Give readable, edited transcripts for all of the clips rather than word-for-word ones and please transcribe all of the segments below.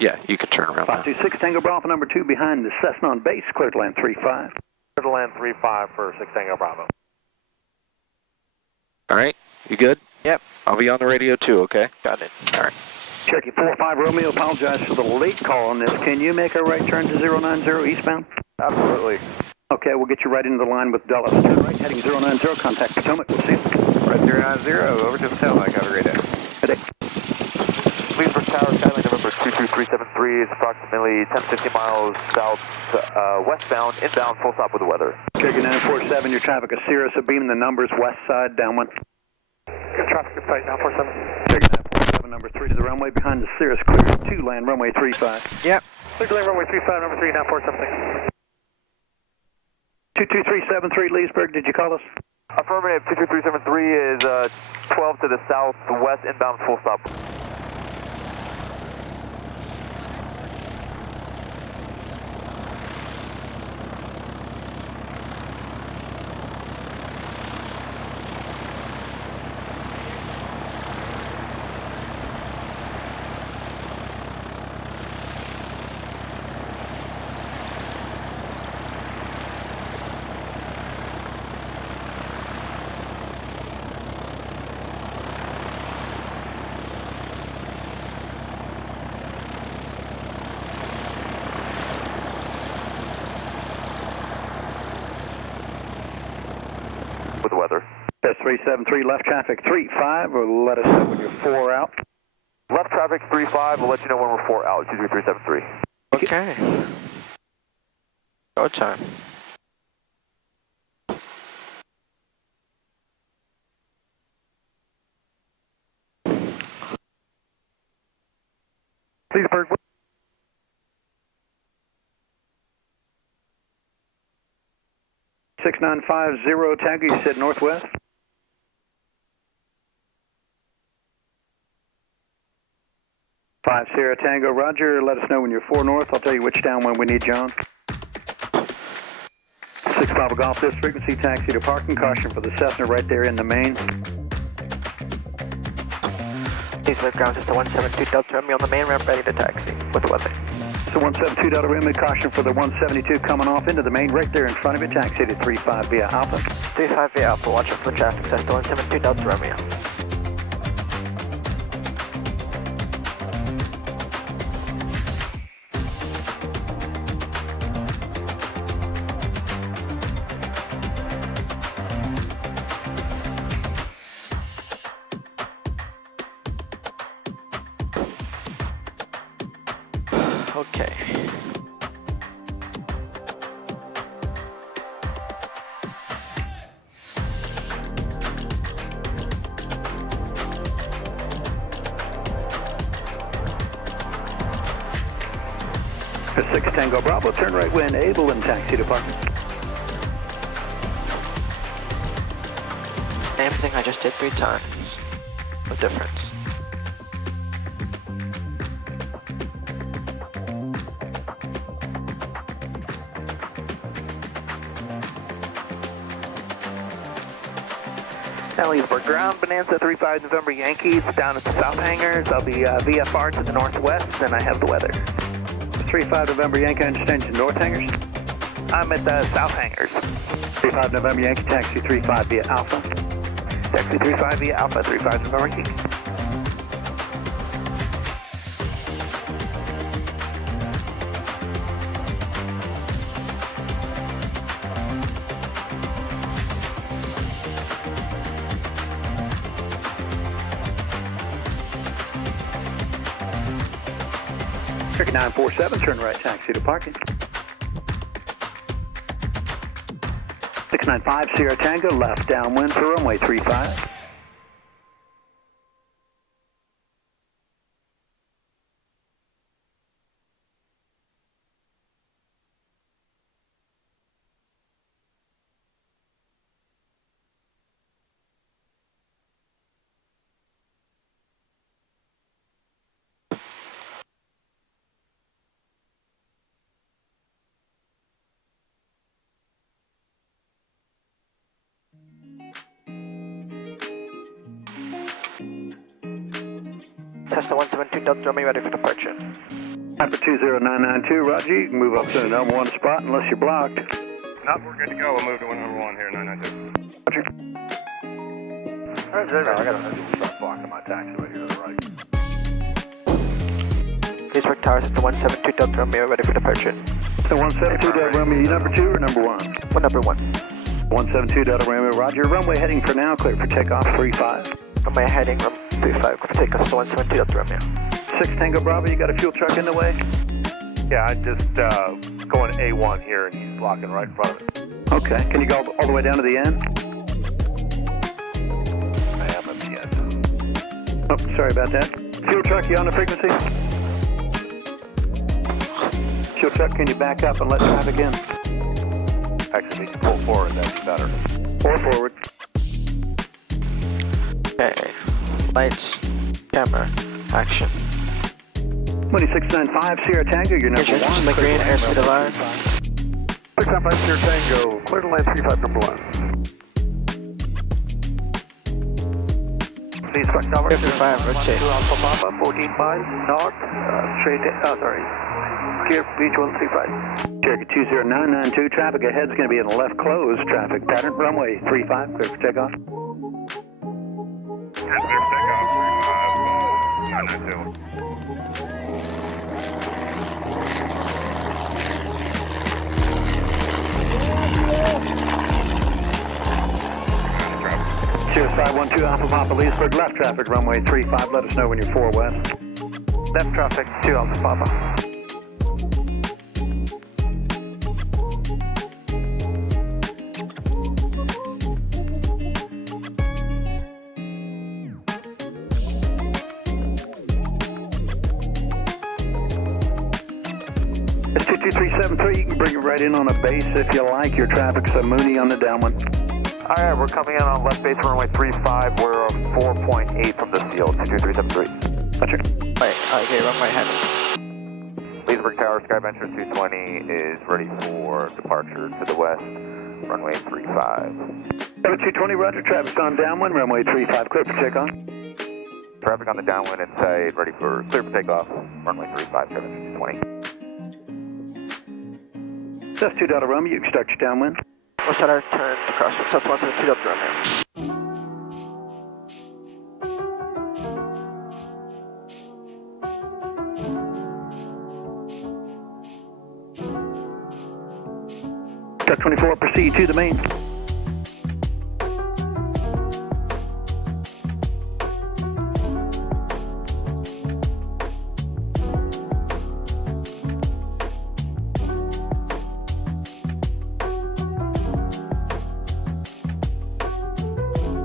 Yeah, you can turn around now. 526 Tango Bravo number 2 behind the Cessna on base, clear to land 35. Clear to land 35 for 6 Tango Bravo. All right, you good? Yep. I'll be on the radio too, okay? Got it. All right. Cherokee 45 Romeo, apologize for the late call on this. Can you make a right turn to 090 eastbound? Absolutely. Okay, we'll get you right into the line with Dulles. Turn right, heading 090, contact Potomac. We'll see you. Right 090, over to Potomac. Have a great day. Good day. Leesburg Tower, Skyline November 22373 is approximately 1050 miles south westbound, inbound, full stop with the weather. Cherokee 947, your traffic is Sirius, beam the numbers west side, downwind. Good traffic, good site, 947. Cherokee 947, number 3 to the runway, behind the Sirius, clear to land runway 35. Yep. Clear to land runway 35, number 3, 947. 22373 Leesburg, did you call us? Affirmative, 22373 is 12 to the southwest, inbound, full stop. With the weather. S373 left traffic 35, will let us know when you're 4 out. Left traffic 35, we'll let you know when we're 4 out, 22373. Okay. Go time. Leesburg. 6950 Tango, you said northwest? Five Sierra Tango, Roger. Let us know when you're 4 north. I'll tell you which downwind we need you on. 6 Bravo Golf, this frequency taxi to parking. Caution for the Cessna right there in the main. Leesburg ground system 172 Delta Romeo on the main ramp, ready to taxi with the weather. So 172 Delta Romeo, caution for the 172 coming off into the main right there in front of you. Taxi to 35 via Alpha. 35 via Alpha, watch out for the traffic. Cessna 172 Delta Romeo. Okay. For 6 Tango Bravo, turn right when able and taxi to parking. Everything I just did 3 times. No difference. Leesburg ground, Bonanza 35 November Yankees down at the south hangars. I'll be VFR to the northwest, and I have the weather. 35 November Yankee, I understand you north hangars? I'm at the south hangars. 35 November Yankee, taxi 35 via Alpha. Taxi 35 via Alpha, 35 November Yankee. Cherokee 947, turn right taxi to parking. 695 Sierra Tango, left downwind for runway 35. Cessna 172 Delta Romeo, ready for departure. Piper 20992, Roger. You can move up to the number 1 spot unless you're blocked. Nope, we're good to go. We'll move to number 1 here, 992. Roger. I got a truck blocking my taxiway here to the right. Leesburg Towers at the 172 Delta Romeo, ready for departure. The 172 Delta Romeo, you number 2 or number 1? Well, number 1. 172 Delta Romeo, Roger. Runway heading for now, clear for takeoff 35. Runway heading, 35, for takeoff to 172 Delta Romeo. 6 Tango Bravo, you got a fuel truck in the way? Yeah, I'm just going A1 here, and he's blocking right in front of it. Okay, can you go all the way down to the end? I am at the end. Oh, sorry about that. Fuel truck, you on the frequency? Fuel truck, can you back up and let traffic in? Actually, need to pull forward, that'd be better. Or forward. Okay. Lights, camera, action. 2695 Sierra Tango, you're number Engine 1. in the green, airspeed allowed. 695 Sierra Tango, clear to land 35 number 1. Please, truck tower. 55, rotate. Alpha Papa, 14.5 north, straight, clear, beach 135. Cherokee 20992, traffic ahead is going to be in the left closed traffic pattern. Runway 35, clear for takeoff. Clear for takeoff, 992. Cheers 512 Alpha Papa, Leesburg, left traffic, runway 35, let us know when you're 4 west. Left traffic, 2 Alpha Papa. It's 22373, you can bring it right in on a base if you like. Your traffic's a Mooney on the downwind. Alright, we're coming in on left base runway 35. We're 4.8 from the field, 22373. Roger. Okay, runway heading. Leesburg Tower, Skyventure 220 is ready for departure to the west, runway 35. 220, Roger, traffic's on downwind, runway 35, clear for takeoff. Traffic on the downwind inside, ready for clear for takeoff, runway 35, Skyventure 220. That's 2 Delta Romeo, you can start your downwind. We'll set our turn to cross with South 172 Delta Romeo. Duck 24, proceed to the main.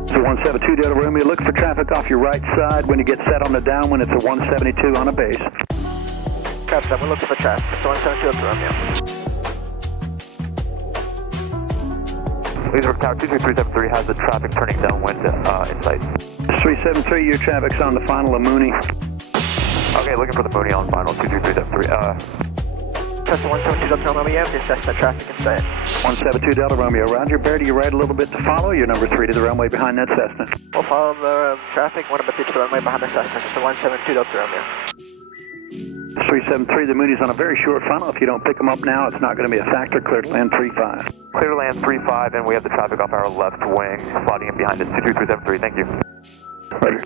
So 172 Delta Romeo, look for traffic off your right side. When you get set on the downwind, it's a 172 on a base. Captain, we're looking for traffic. It's 172 Delta Romeo. Leesburg Tower 22373 has the traffic turning downwind in sight. 373, your traffic's on the final of Mooney. Okay, looking for the Mooney on final 22373. Cessna 172 Delta Romeo, this Cessna traffic in sight. 172 Delta Romeo, Roger. Bear to your right a little bit to follow. You're number 3 to the runway behind that Cessna. We'll follow the traffic, one number 3 to the runway behind the Cessna, just a 172 Delta Romeo. 373, the Mooney's on a very short funnel. If you don't pick them up now, it's not going to be a factor. Clear to land 35. Clear to land 35, and we have the traffic off our left wing, slotting in behind us 22373. Thank you. Roger.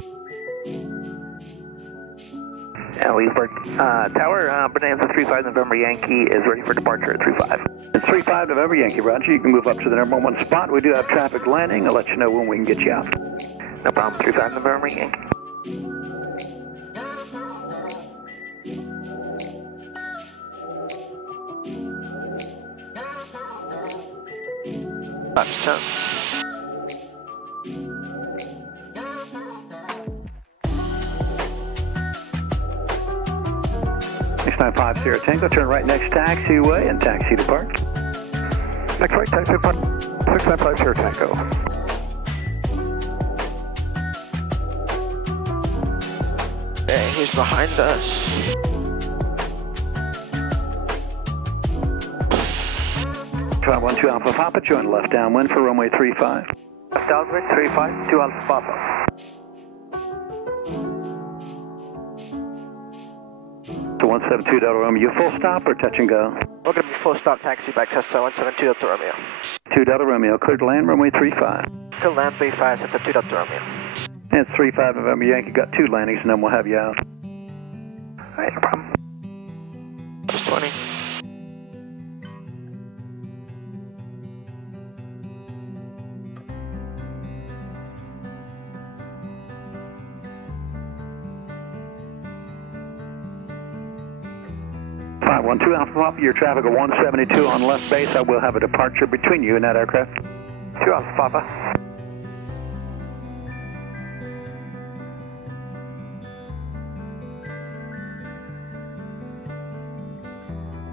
Leesburg Tower, Bonanza 35 November Yankee is ready for departure at 35. It's 35 November Yankee, Roger. You can move up to the number 1 spot. We do have traffic landing. I'll let you know when we can get you out. No problem, 35 November Yankee. Left turn. Next 95 Sierra Tango, turn right next taxiway and taxi to park. Next right taxi to park. 695 Sierra Tango. Okay, he's behind us. Try 12 Alpha Papa, join left downwind for runway 35. Downwind 35, 2 Alpha Papa. Cessna 172 Delta Romeo. You full stop or touch and go? We're going to be full stop taxi back Cessna 172 Delta Romeo. 2 Delta Romeo, cleared to land, runway 35. To land 35, Cessna 2 Delta Romeo. And it's 35 November Yankee, got 2 landings and then we'll have you out. Alright, no problem. Just 20. Five 1-2 Alpha Papa, your traffic of 172 on left base. I will have a departure between you and that aircraft. 2 Alpha Papa.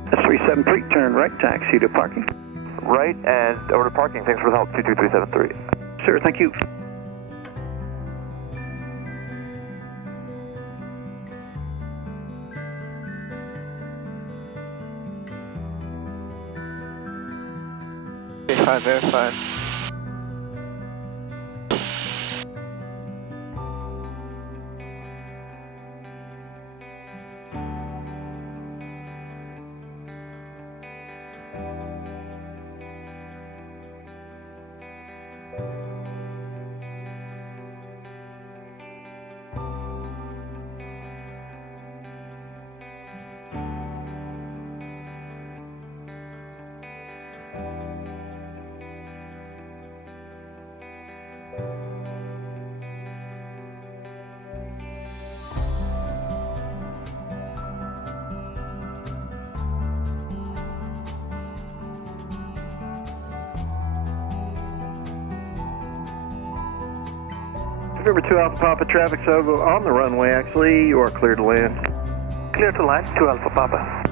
That's 373, turn right, taxi to parking. Right, and over to parking. Thanks for the help, 22373. Sir, thank you. Verified. November 2 Alpha Papa, traffic's over on the runway actually. You are clear to land. Clear to land, 2 Alpha Papa.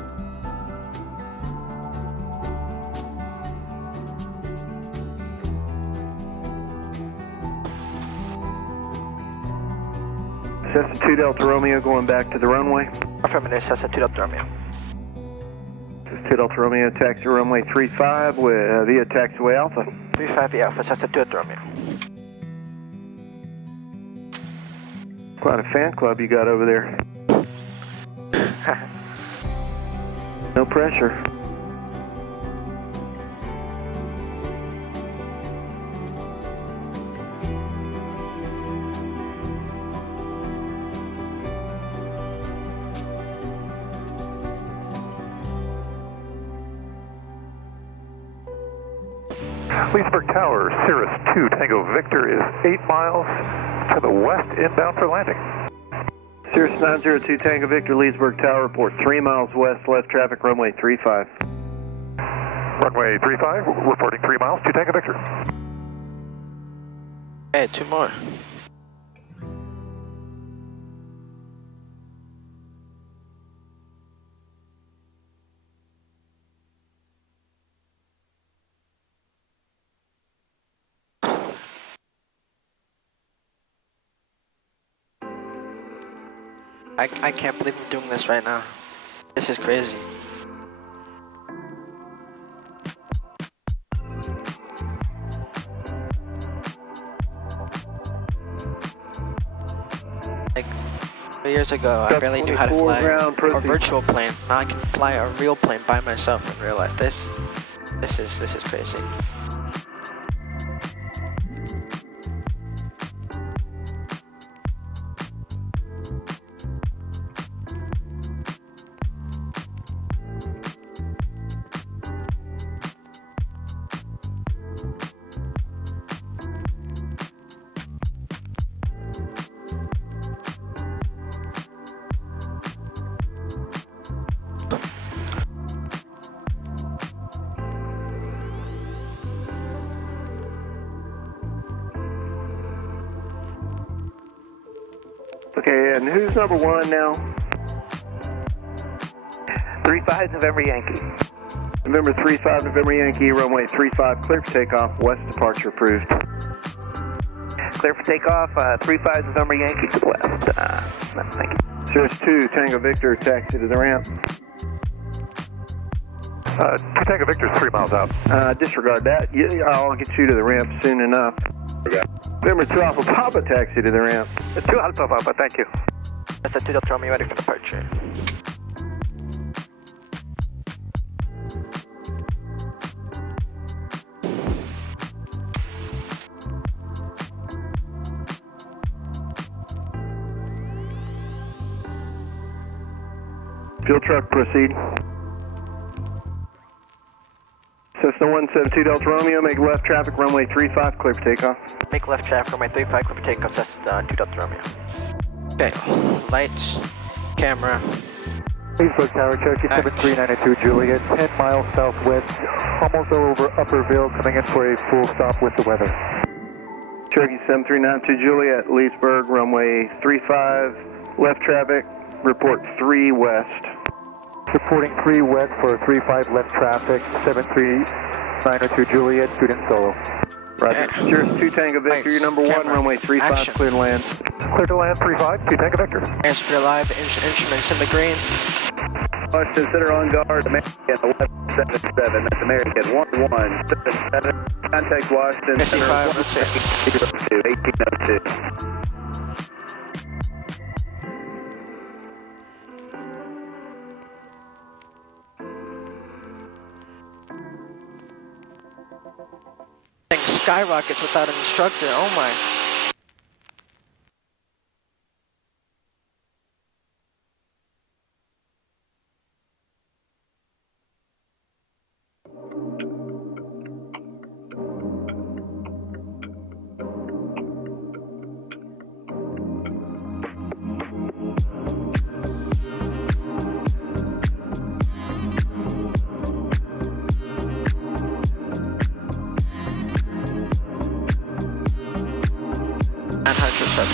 Cessna 2 Delta Romeo going back to the runway. Affirmative, Cessna 2 Delta Romeo. Cessna 2 Delta Romeo, taxi runway 35 with via taxiway Alpha. 35 Alpha, Cessna 2 Delta Romeo. Quite a fan club you got over there. No pressure. Leesburg Tower, Cirrus 2 Tango Victor is 8 miles to the west inbound for landing. Cirrus 902 Tango Victor, Leesburg Tower, report 3 miles west, left traffic, runway 35. Runway 35, reporting 3 miles to Tango Victor. Hey, 2 more. I can't believe I'm doing this right now. This is crazy. Like 3 years ago, I barely knew how to fly a virtual plane. Now I can fly a real plane by myself in real life. This is crazy. Okay, and who's number 1 now? 35 November Yankee. November 35, November Yankee, runway 35, clear for takeoff, west departure approved. Clear for takeoff, 35 November Yankee to the west. Thank you. Cirrus 2 Tango Victor, taxi to the ramp. 2 Tango Victor is 3 miles out. Disregard that. I'll get you to the ramp soon enough. November 2 Alpha Papa, taxi to the ramp. 2 Alpha Papa, thank you. That's a 2 Delta Romeo ready for departure. Fuel truck, proceed. Cessna 172 Delta Romeo, make left traffic, runway 35, clear for takeoff. Make left traffic, runway 35, clear for takeoff, that's 2 Delta Romeo. Okay, lights, camera. Leesburg Tower, Cherokee 7392 Juliet, 10 miles southwest, almost over Upperville, coming in for a full stop with the weather. Cherokee 7392 Juliet, Leesburg, runway 35, left traffic, report 3 west. Reporting 3 west for 35 left traffic, 7392 Juliet, student solo. Roger. Cirrus 2 Tango Victor, your number 1, camera, runway 35, action. clear to land. Clear to land 35, 2 Tango Victor. Airspeed alive, instruments in the green. Washington Center on guard, American 1177, that's American 1177. Contact Washington 55, Center 1802. Thing skyrockets without an instructor, oh my.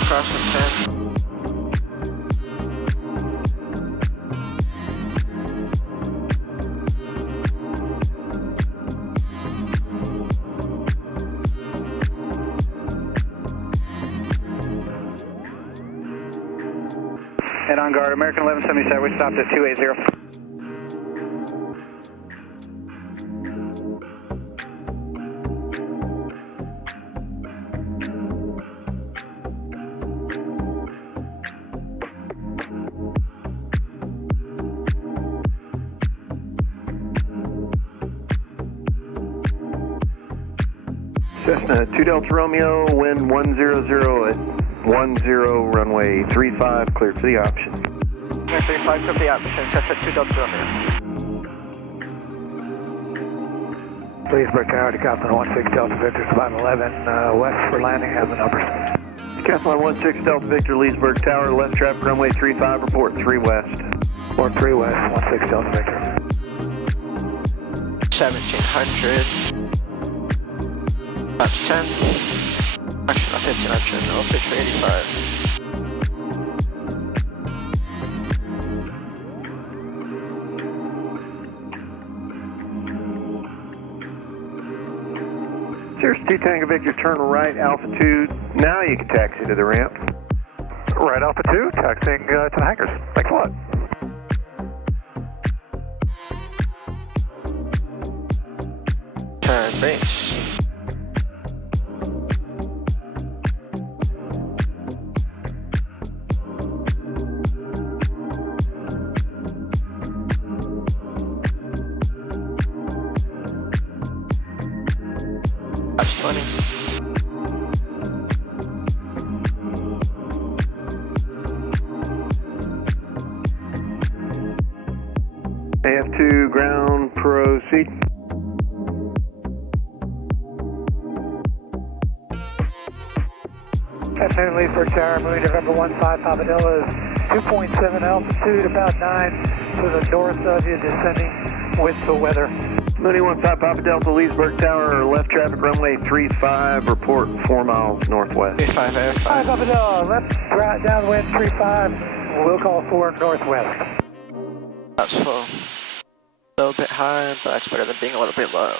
Crossing 10. Head on guard, American 1177, we stopped at 280. Cessna 2 Delta Romeo, wind 100 at 10, runway 35, cleared for the option. Runway 35, clear for the option, Cessna 2 Delta Romeo. Leesburg Tower to Cessna 16 Delta Victor, 511, west for landing, has the numbers. Cessna 16 Delta Victor, Leesburg Tower, left traffic, runway 35, report 3 west. Report 3 west, 16 Delta Victor. 1700. That's 10. Actually, not 1500. No, pitch for 85. Cirrus 2 Tango Victor, turn right, altitude. Now you can taxi to the ramp. Right altitude, taxiing to the hangars. Thanks a lot. Turn base. That's 20. AF2 ground, proceed. Afternoon, Leesburg Tower, moving November 15, Papadilla is 2.7 altitude, about 9 to the north of you, descending with the weather. Mooney 15 Papa Delta, Leesburg Tower, left traffic, runway 35, report 4 miles northwest. 35 air. Hi, Papadilla, left, right, downwind 35, we'll call 4 northwest. That's full. A little bit high, but that's better than being a little bit low.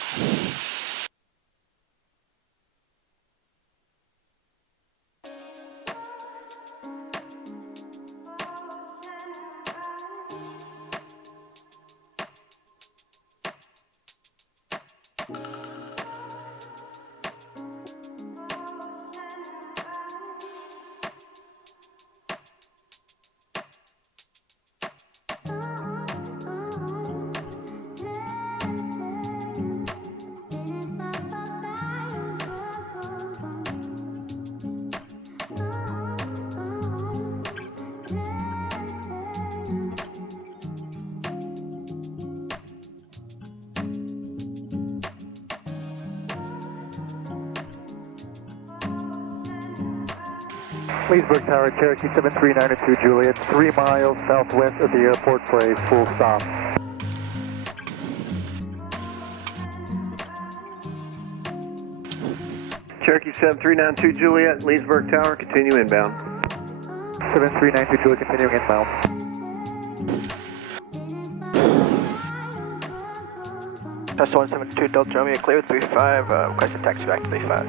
Leesburg Tower, Cherokee 7392 Juliet, 3 miles southwest of the airport for a full stop. Cherokee 7392 Juliet, Leesburg Tower, continue inbound. 7392 Juliet, continuing inbound. Cessna 172 Delta Romeo, clear 35, requested taxi back to 35.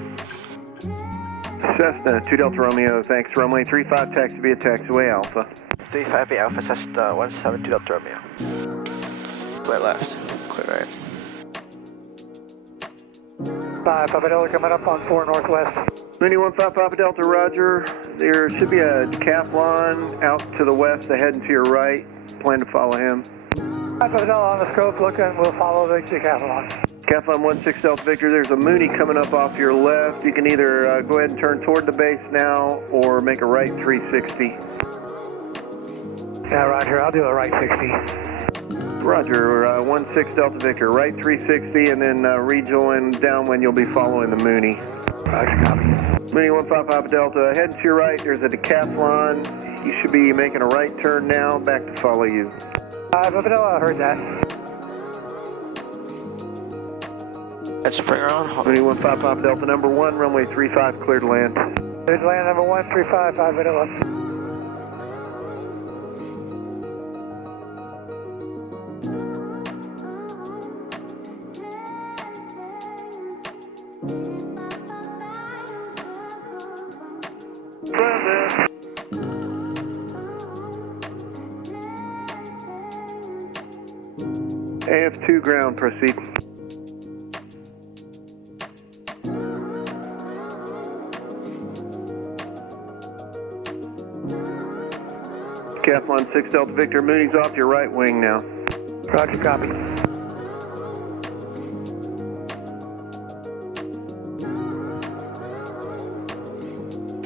Cessna 2 Delta Romeo, thanks. Runway 35, taxi via taxiway Alpha. 35 via Alpha, Cessna 172 Delta Romeo. Clear left. Clear right. 5 Papa Delta coming up on 4 northwest. Mooney 15 Papa Delta, roger. There should be a decathlon out to the west, ahead and to your right. Plan to follow him. 5 Papa Delta on the scope, looking, we'll follow the decathlon. Decathlon 16 Delta Victor, there's a Mooney coming up off your left. You can either go ahead and turn toward the base now or make a right 360. Yeah, roger, I'll do a right 60. Roger, 16 Delta Victor, right 360 and then rejoin downwind, you'll be following the Mooney. Roger, copy. Mooney 15 Papa Delta, head to your right, there's a decathlon. You should be making a right turn now, back to follow you. 5 Papa Delta, I heard that. Let's bring her on. Mooney 15 Papa Delta, number 1, runway 35, clear to land. There's land number 135, 5 Papa Delta. AF2 ground, proceed. Decathlon 6 Delta Victor, Mooney's off your right wing now. Roger, copy.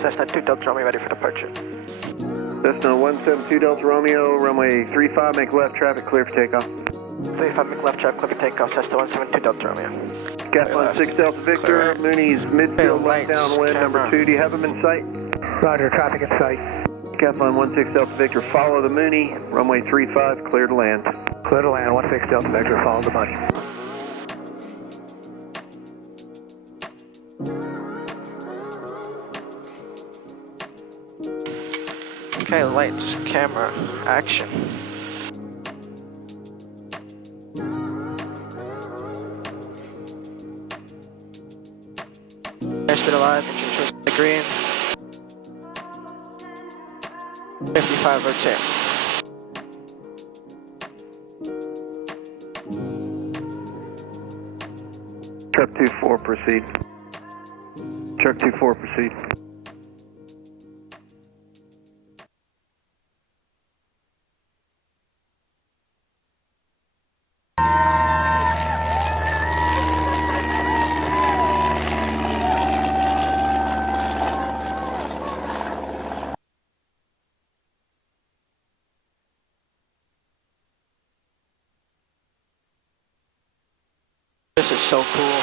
Cessna 2 Delta Romeo, ready for departure. Cessna 172 Delta Romeo, runway 35, make left, traffic clear for takeoff. 35, make left, traffic clear for takeoff, Cessna 172 Delta Romeo. Decathlon 6 Delta Victor, Mooney's midfield left downwind, number 2, do you have him in sight? Roger, traffic in sight. Decathlon 16 Delta Victor, follow the Mooney, runway 35, clear to land. Clear to land, 16 Delta Victor, follow the money. Okay, lights, camera, action. Airspeed alive, engine choice the green. 55 rotate. Truck 24, proceed. Truck 24, proceed. This is so cool.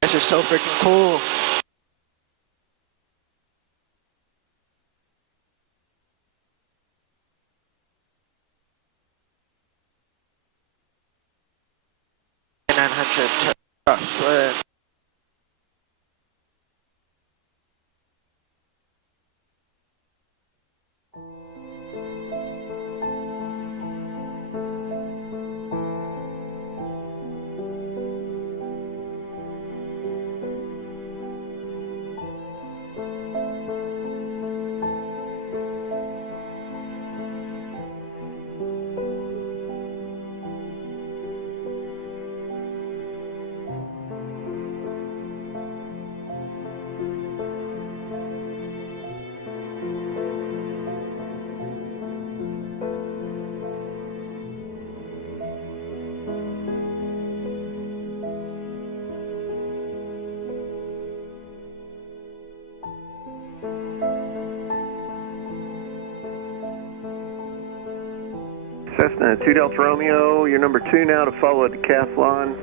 This is so freaking cool. $900 crosswind. Cessna 2 Delta Romeo, you're number 2 now to follow a decathlon,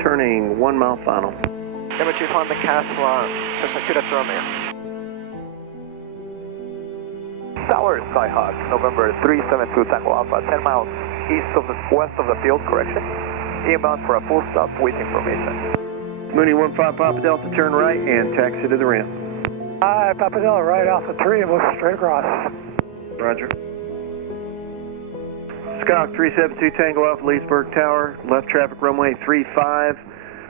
turning 1 mile final. Number 2 following the Decathlon, Cessna 2 Delta Romeo. Tower Skyhawk, November 372 Tango Alpha, 10 miles west of the field, correction. Inbound for a full stop, waiting information. Mooney 15 Papa Delta, turn right and taxi to the rim. Hi, Papa Delta, right Alpha 3 and look straight across. Roger. Skyhawk 372 Tango Alpha, Leesburg Tower, left traffic runway 35,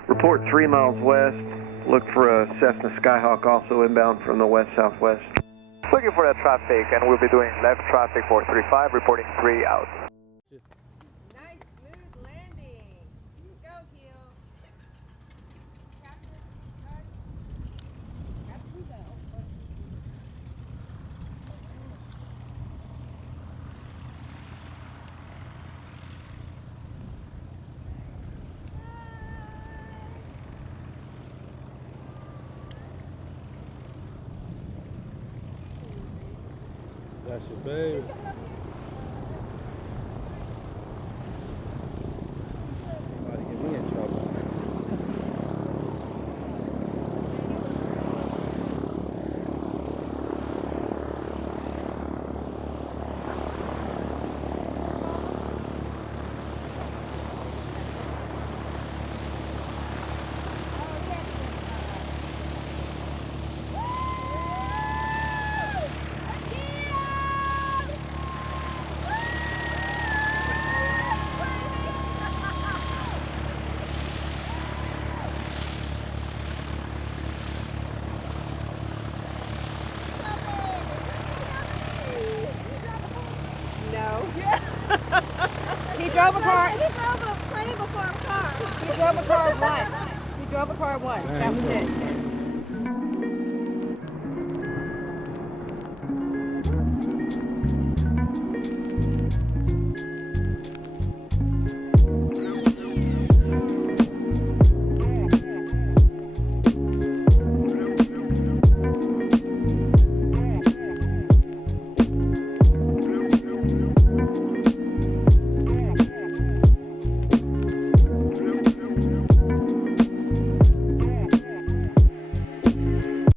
report 3 miles west. Look for a Cessna Skyhawk also inbound from the west-southwest. Looking for that traffic, and we'll be doing left traffic for 35, reporting 3 out. Nice smooth landing. Go, Keel. Captain, That's your baby. About to get me in trouble. No. He drove a car. He drove a plane before a car. He drove a car once. He drove a car once. That was it.